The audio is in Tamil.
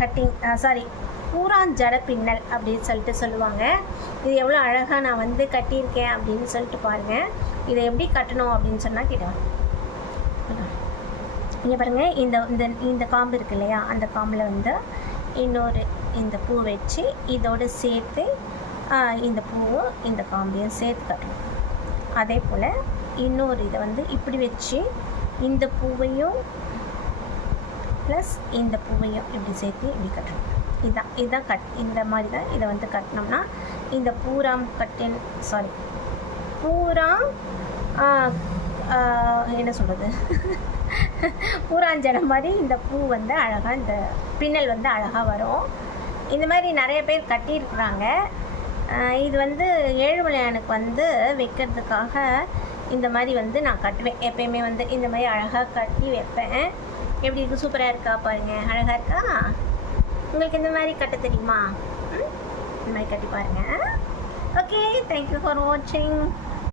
கட்டிங் சாரி பூராஞ்சட பின்னல் அப்படின்னு சொல்லிட்டு சொல்லுவாங்க. இது எவ்வளோ அழகாக நான் வந்து கட்டியிருக்கேன் அப்படின்னு சொல்லிட்டு பாருங்கள் இதை எப்படி கட்டணும் அப்படின்னு சொன்னால் கேட்டேன் இங்கே பாருங்கள் இந்த இந்த இந்த காம்பு இருக்கு இல்லையா? அந்த காம்பில் வந்து இன்னொரு இந்த பூ வச்சு இதோடு சேர்த்து இந்த பூவும் இந்த காம்பையும் சேர்த்து கட்டணும். அதே போல் இன்னொரு இதை வந்து இப்படி வச்சு இந்த பூவையும் ப்ளஸ் இந்த பூவையும் இப்படி சேர்த்து இப்படி கட்டணும். இதுதான் இதுதான் கட் இந்த மாதிரி தான் இதை வந்து கட்டினோம்னா இந்த பூராம் கட்டின் சாரி பூராம் என்ன சொல்கிறது பூராஞ்சடம் மாதிரி இந்த பூ வந்து அழகாக இந்த பின்னல் வந்து அழகாக வரும். இந்த மாதிரி நிறைய பேர் கட்டியிருக்கிறாங்க. இது வந்து ஏழுமலையானுக்கு வந்து வைக்கிறதுக்காக இந்த மாதிரி வந்து நான் கட்டுவேன். எப்பயுமே வந்து இந்த மாதிரி அழகாக கட்டி வைப்பேன். எப்படி இருக்கு? சூப்பராக இருக்கா? பாருங்க. அழகாக இருக்கா? உங்களுக்கு இந்த மாதிரி கட்ட தெரியுமா? ம்? இந்த மாதிரி கட்டி பாருங்க. ஓகே தேங்க்யூ ஃபார் வாட்சிங்